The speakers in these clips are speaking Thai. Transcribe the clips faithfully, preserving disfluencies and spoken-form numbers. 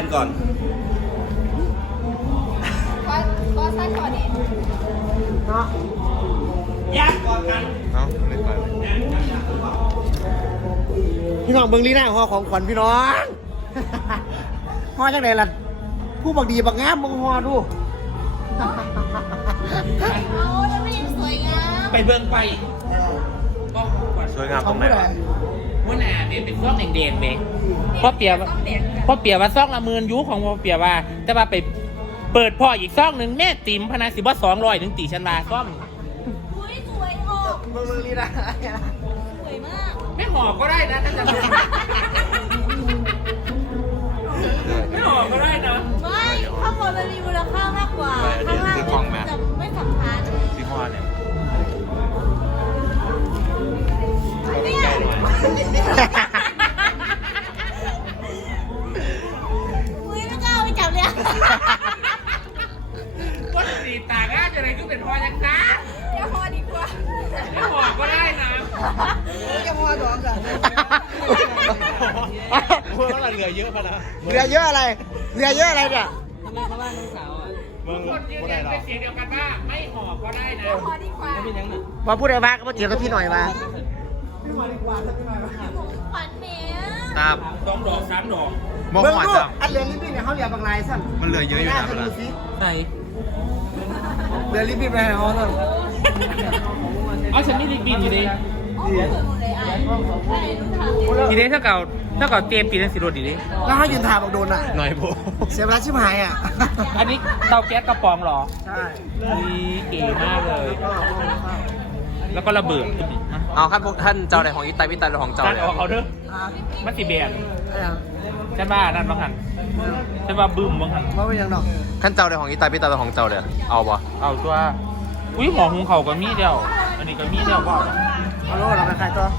ก่อนก็ก็สั้นกว่านี้เนาะยากกว่ากันเนาะไม่ไปพี่น้องเบิ่งลีน่าห่อของขวัญพี่น้องห่อจังไดล่ะผู้บักดีบักงามบักห่อดูเอาแล้วไม่สวยงามไปเบิ่งไปก็สวยงามตรงไหนวะมื่อหนาเนี่ยเป็นซ่องแดงๆไหมพ่อเปียพ่อเปียว่าซ่องละหมื่นยุของพ่อเปียว่าแต่ว่าไปเปิดพ่ออีกซ่องหนึ่งแม่ติ๋มพนาสิบ่สองร้อยถึงตีชันลาซ่องอุ้ยสวยออกเบิ่งเบิ่งลีน่าสวยมากไม่หอกก็ได้นะถ้าจะไม่หอกก็ได้นะไม่ข้างบนมันมีมูลค่ามากกว่าข้างล่างจะไม่สำคัญซีฮอเนี่ยอุ้ยไม่กล้าไปจับเลยว่าสีตาง่าจะอะไรก็เป็นพอยังนะเดี๋ยวพอดีกว่าไม่หอกก็ได้นะจะพอดองกันพวกเราเหลือเยอะป่ะนะเหลือเยอะอะไรเหลือเยอะอะไรเนี่ยทำไมเขาว่าน้องสาวอ่ะมึงคนยืนยันเป็นเสียงเดียวกันว่าไม่หอกก็ได้นะพอดีกว่าไม่เป็นยังไงมาพูดอะไรบ้างก็มาเถียงกับพี่หน่อยมาขวัญเมียครับสองดอกสามดอกมองเบิ่งหัวดูจังอันเหลือลิบบิ้นเนี่ยเขาเหลือบางลายสั้นมันเหลือเยอะอยู่นะเวลาไหนเหลือลิบบิ้นไปให้เขาสั้นอ๋อฉันไม่ได้บินอยู่ดิโอ้โหหมดเลยไอ้ไอ้รู้ทางทีนี้ถ้าเก่าถ้าเก่าเตรียมปีนั้นสิโรดดีดิแล้วเขายืนถ่ายบอกโดนอ่ะหน่อยโบเสียเวลาชิบหายอ่ะอันนี้เตาแก๊สกระป๋องหรอใช่ดีเก๋มากเลย แล้วก็ระเบิดเอาครับพวกท่านเจ้าไหนของอีไตพี่ไตหรือของเจ้าการเนี่ยออกเขาเด้อมัตติเบียนอะไรอ่ะฉันว่านั่นบ้างหันฉันว่าบึ้มบ้างหันว่าเป็นยังดอกท่านเจ้าไหนของอีไตพี่ไตหรือของเจ้าเนี่ยเอาบ่เอาตัวอุ้ยหมอหุงเขาก็มีเดียวอันนี้ก็มีเดียวว่าเอาโลเราไปขายตัว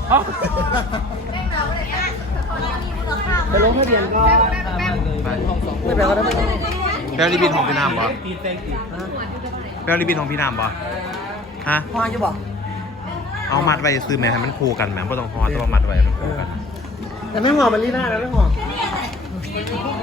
ไปลงทะเบียนก็ไม่ไปก็ได้เบลลิบินของพี่นามบ่เบลลิบินของพี่นามบ่ฮะพอจะบอกเอามัดไว้ซื้อแม่ให้มันคู่กันแม่ไม่ต้องพอต้องมัดไว้มันคู่กันแต่ไม่ห่อมันลีน่าแล้วไม่ห่อ